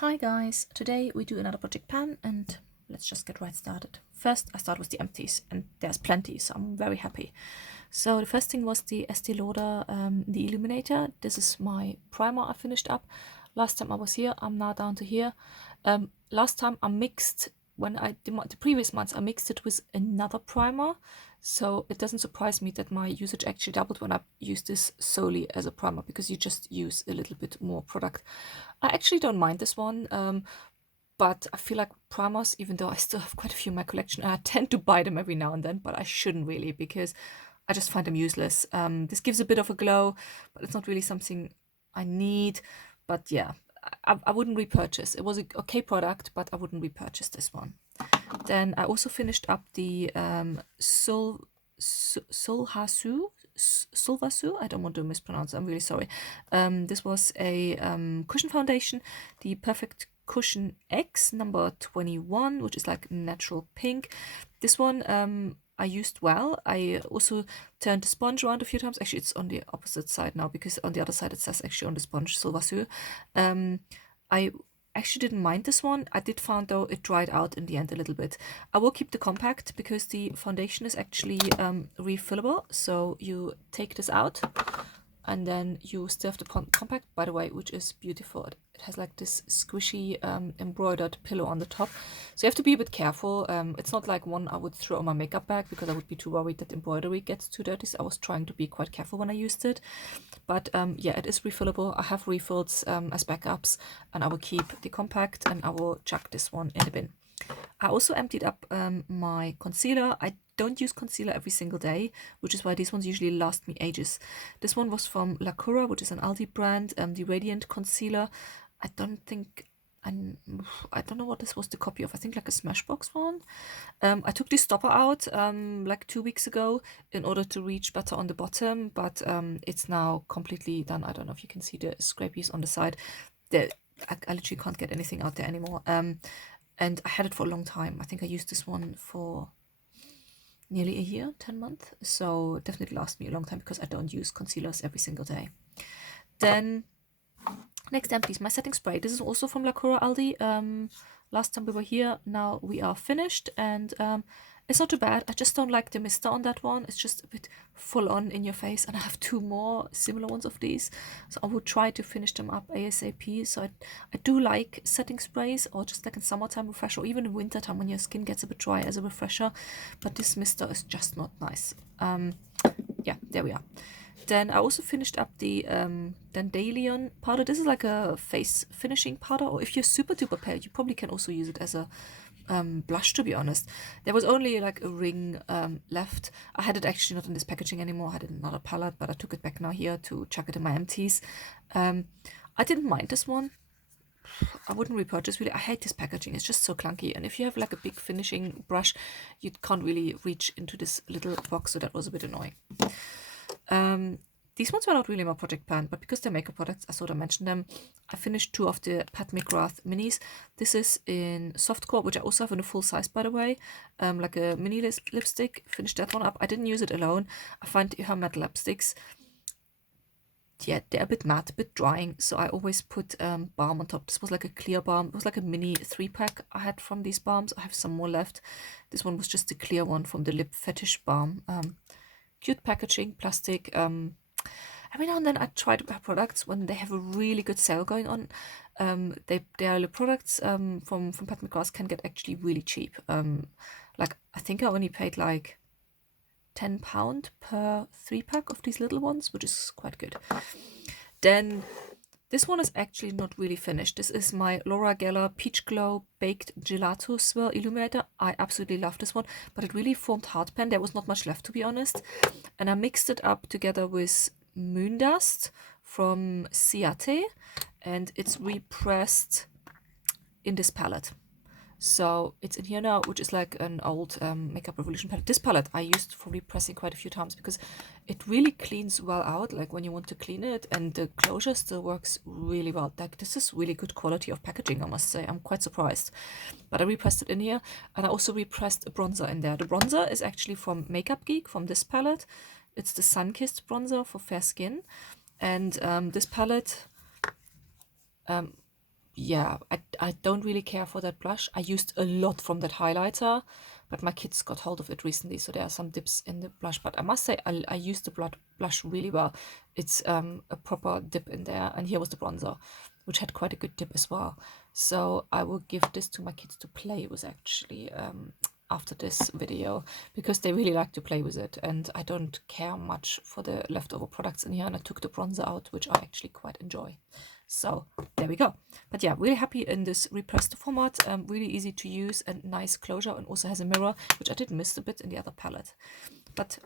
Hi guys, today we do another project pan and let's just get right started. First I start with the empties and there's plenty, so I'm very happy. So the first thing was the Estee Lauder the Illuminator. This is my primer I finished up. Last time I was here, I'm now down to here. Last time I mixed, when I did the previous months, I mixed it with another primer. So it doesn't surprise me that my usage actually doubled when I use this solely as a primer, because you just use a little bit more product. I actually don't mind this one, but I feel like primers, even though I still have quite a few in my collection, and I tend to buy them every now and then, but I shouldn't really, because I just find them useless. This gives a bit of a glow, but it's not really something I need. But yeah, I wouldn't repurchase. It was an okay product, but I wouldn't repurchase this one. Then I also finished up the Sulvasu. I don't want to mispronounce. I'm really sorry. This was a cushion foundation, the Perfect Cushion X number 21, which is like natural pink. This one I used well. I also turned the sponge around a few times. Actually, it's on the opposite side now, because on the other side it says actually on the sponge Sulvasu. I actually didn't mind this one. I did find though it dried out in the end a little bit. I will keep the compact because the foundation is actually refillable. So you take this out and then you still have the compact, by the way, which is beautiful. It has like this squishy embroidered pillow on the top. So you have to be a bit careful. It's not like one I would throw on my makeup bag, because I would be too worried that the embroidery gets too dirty. So I was trying to be quite careful when I used it. But yeah, it is refillable. I have refills as backups, and I will keep the compact and I will chuck this one in the bin. I also emptied up my concealer. I don't use concealer every single day, which is why these ones usually last me ages. This one was from La Cura, which is an Aldi brand, the Radiant Concealer. I don't know what this was the copy of. I think like a Smashbox one. I took this stopper out like 2 weeks ago in order to reach better on the bottom, but it's now completely done. I don't know if you can see the scrapies on the side. I literally can't get anything out there anymore. And I had it for a long time. I think I used this one for nearly a year, 10 months. So definitely lasts me a long time, because I don't use concealers every single day. Then next empty is my setting spray. This is also from La Cura Aldi. Last time we were here, now we are finished, and it's not too bad. I just don't like the mister on that one. It's just a bit full on in your face, and I have 2 more similar ones of these, so I will try to finish them up ASAP. So I do like setting sprays, or just like in summertime refresher, or even in wintertime when your skin gets a bit dry, as a refresher, but this mister is just not nice. Yeah, there we are. Then I also finished up the Dandelion Powder. This is like a face finishing powder, or if you're super duper pale, you probably can also use it as a blush, to be honest. There was only like a ring left. I had it actually not in this packaging anymore. I had it in another palette, but I took it back now here to chuck it in my empties. I didn't mind this one. I wouldn't repurchase, really. I hate this packaging. It's just so clunky. And if you have like a big finishing brush, you can't really reach into this little box, so that was a bit annoying. These ones were not really my project pan, but because they're makeup products, I thought I mentioned them. I finished 2 of the Pat McGrath minis. This is in softcore, which I also have in a full size, by the way, like a mini lipstick. Finished that one up. I didn't use it alone. I find her matte lipsticks, yeah, they're a bit matte, a bit drying, so I always put balm on top. This was like a clear balm. It was like a mini 3-pack I had from these balms. I have some more left. This one was just a clear one from the Lip Fetish balm. Cute packaging, plastic. Every now and then I try to buy products when they have a really good sale going on. Their products from Pat McGrath can get actually really cheap. Like I think I only paid like £10 per 3-pack of these little ones, which is quite good. Then this one is actually not really finished. This is my Laura Geller Peach Glow Baked Gelato Swirl Illuminator. I absolutely love this one, but it really formed hard pan. There was not much left, to be honest. And I mixed it up together with Moon Dust from Ciate, and it's repressed in this palette. So it's in here now, which is like an old Makeup Revolution palette. This palette I used for repressing quite a few times, because it really cleans well out, like when you want to clean it, and the closure still works really well. Like this is really good quality of packaging, I must say. I'm quite surprised. But I repressed it in here, and I also repressed a bronzer in there. The bronzer is actually from Makeup Geek, from this palette. It's the Sun-Kissed bronzer for fair skin. And this palette, yeah, I don't really care for that blush. I used a lot from that highlighter, but my kids got hold of it recently, so there are some dips in the blush. But I must say, I used the blush really well. It's a proper dip in there. And here was the bronzer, which had quite a good dip as well. So I will give this to my kids to play with, actually, after this video, because they really like to play with it, and I don't care much for the leftover products in here, and I took the bronzer out, which I actually quite enjoy. So there we go. But yeah, really happy in this repressed format, really easy to use and nice closure, and also has a mirror, which I did miss a bit in the other palette. But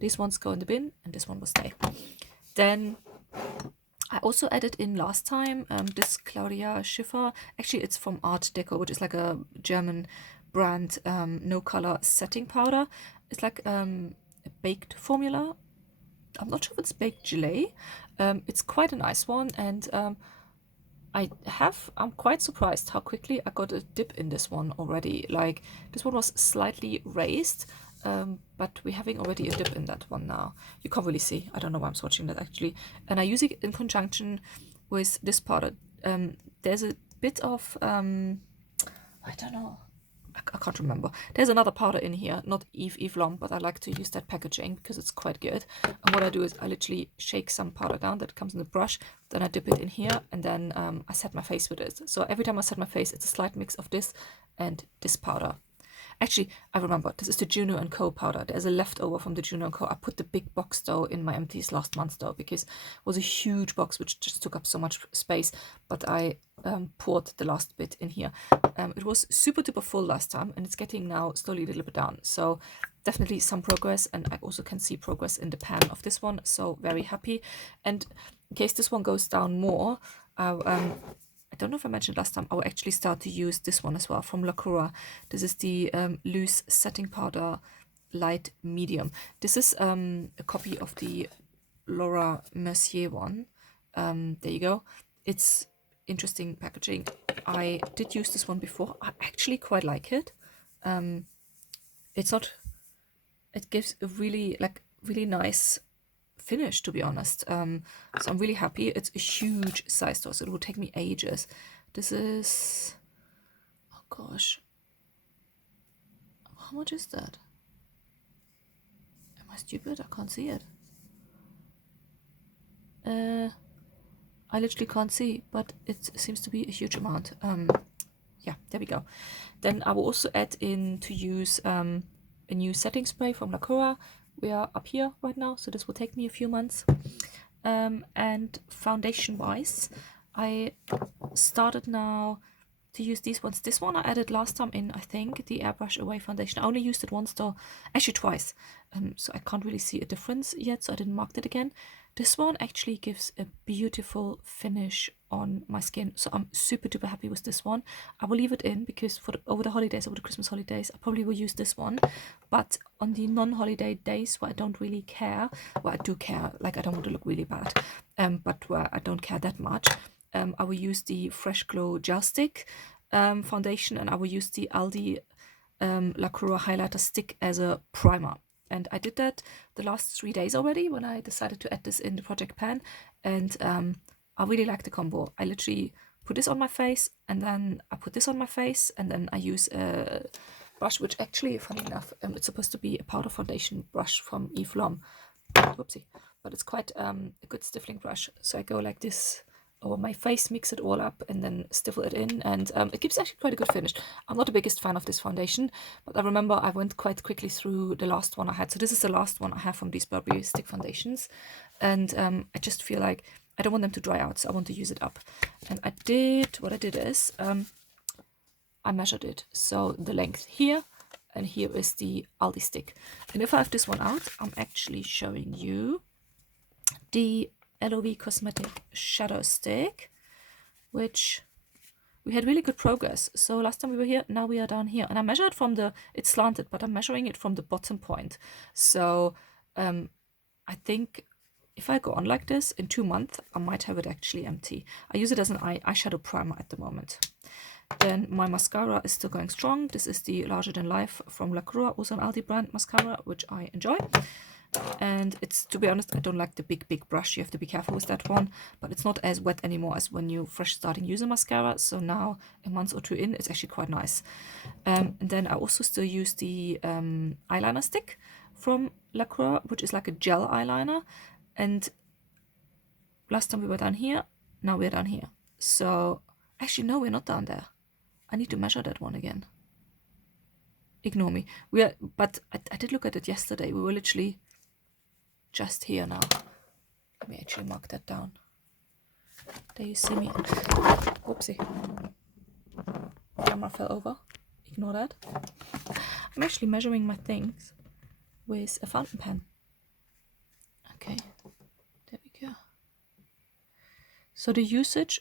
these ones go in the bin and this one will stay. Then I also added in last time this Claudia Schiffer. Actually, it's from Art Deco, which is like a German brand, no color setting powder. It's like a baked formula. I'm not sure if it's baked gelée. It's quite a nice one, and I'm quite surprised how quickly I got a dip in this one already. Like, this one was slightly raised, but we're having already a dip in that one now. You can't really see. I don't know why I'm swatching that, actually. And I use it in conjunction with this powder. There's a bit of, I don't know. I can't remember. There's another powder in here, not Eve Lom, but I like to use that packaging because it's quite good. And what I do is I literally shake some powder down that comes in the brush, then I dip it in here, and then I set my face with it. So every time I set my face, it's a slight mix of this and this powder. Actually, I remember, this is the Juno & Co. powder. There's a leftover from the Juno & Co. I put the big box though in my empties last month though, because it was a huge box which just took up so much space, but I poured the last bit in here. It was super duper full last time, and it's getting now slowly a little bit down. So definitely some progress, and I also can see progress in the pan of this one, so very happy. And in case this one goes down more, I don't know if I mentioned last time, I will actually start to use this one as well from Lacura. This is the loose setting powder light medium. This is a copy of the Laura Mercier one. There you go. It's interesting packaging. I did use this one before. I actually quite like it. It's not, it gives a really nice finish, to be honest. So I'm really happy. It's a huge size though, so it will take me ages. This is, oh gosh, how much is that? Am I stupid? I can't see it. I literally can't see, but it seems to be a huge amount. Yeah, there we go. Then I will also add in to use a new setting spray from Lacura. We are up here right now, so this will take me a few months. And foundation wise, I started now to use these ones. This one I added last time in, I think, the Airbrush Away foundation. I only used it once though, actually twice, so I can't really see a difference yet, so I didn't mark it again. This one actually gives a beautiful finish on my skin, so I'm super duper happy with this one. I will leave it in because over the holidays, over the Christmas holidays, I probably will use this one. But on the non-holiday days where I don't really care, well, I do care, like I don't want to look really bad, but where I don't care that much, I will use the Fresh Glow Gel Stick foundation, and I will use the Aldi Lacura highlighter stick as a primer. And I did that the last 3 days already when I decided to add this in the project pan, and I really like the combo. I literally put this on my face, and then I put this on my face, and then I use a brush, which actually, funny enough, it's supposed to be a powder foundation brush from Eve Lom. Whoopsie. But it's quite a good stiffling brush. So I go like this over my face, mix it all up, and then stiffle it in, and it gives actually quite a good finish. I'm not the biggest fan of this foundation, but I remember I went quite quickly through the last one I had. So this is the last one I have from these Burberry stick foundations, and I just feel like I don't want them to dry out, so I want to use it up. And what I did is I measured it, so the length here, and here is the Aldi stick. And if I have this one out, I'm actually showing you the LOV Cosmetic Shadow Stick, which we had really good progress. So last time we were here, now we are down here. And I measured from it's slanted, but I'm measuring it from the bottom point. So I think if I go on like this, in 2 months, I might have it actually empty. I use it as an eyeshadow primer at the moment. Then my mascara is still going strong. This is the Larger Than Life from Lacura, also an Aldi brand mascara, which I enjoy. And it's, to be honest, I don't like the big brush. You have to be careful with that one, but it's not as wet anymore as when you fresh starting using mascara. So now a month or two in, it's actually quite nice. And then I also still use the eyeliner stick from LaCroix, which is like a gel eyeliner. And last time we were down here, now we're down here. So actually, no, we're not down there. I need to measure that one again. Ignore me. But I did look at it yesterday. We were literally just here now. Let me actually mark that down. There you see me. Whoopsie. Camera fell over. Ignore that. I'm actually measuring my things with a fountain pen. Okay, there we go. So the usage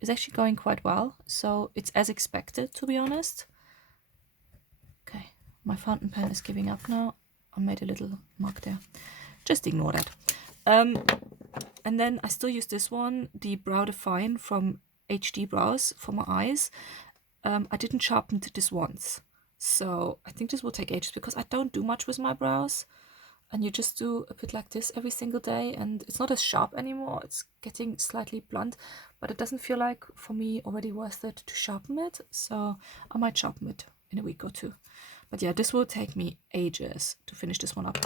is actually going quite well. So it's as expected, to be honest. Okay, my fountain pen is giving up now. I made a little mark there. Just ignore that. And then I still use this one, the Brow Define from HD Brows for my eyes. I didn't sharpen this once, so I think this will take ages because I don't do much with my brows. And you just do a bit like this every single day, and it's not as sharp anymore. It's getting slightly blunt, but it doesn't feel like, for me, already worth it to sharpen it. So I might sharpen it in a week or two. But yeah, this will take me ages to finish this one up.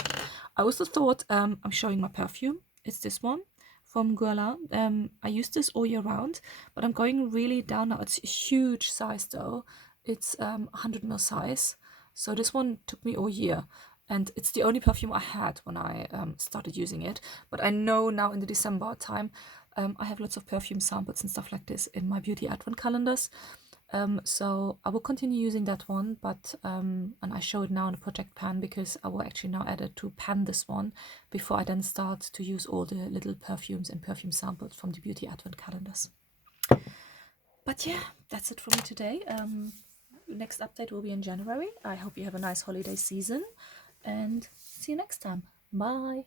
I also thought, I'm showing my perfume. It's this one from Guerlain. I use this all year round, but I'm going really down now. It's a huge size though. It's 100 ml size. So this one took me all year. And it's the only perfume I had when I started using it. But I know now in the December time, I have lots of perfume samples and stuff like this in my beauty advent calendars. So I will continue using that one, but and I show it now in a project pan because I will actually now add it to pan this one before I then start to use all the little perfumes and perfume samples from the beauty advent calendars. But yeah, that's it for me today. Next update will be in January. I hope you have a nice holiday season and see you next time. Bye.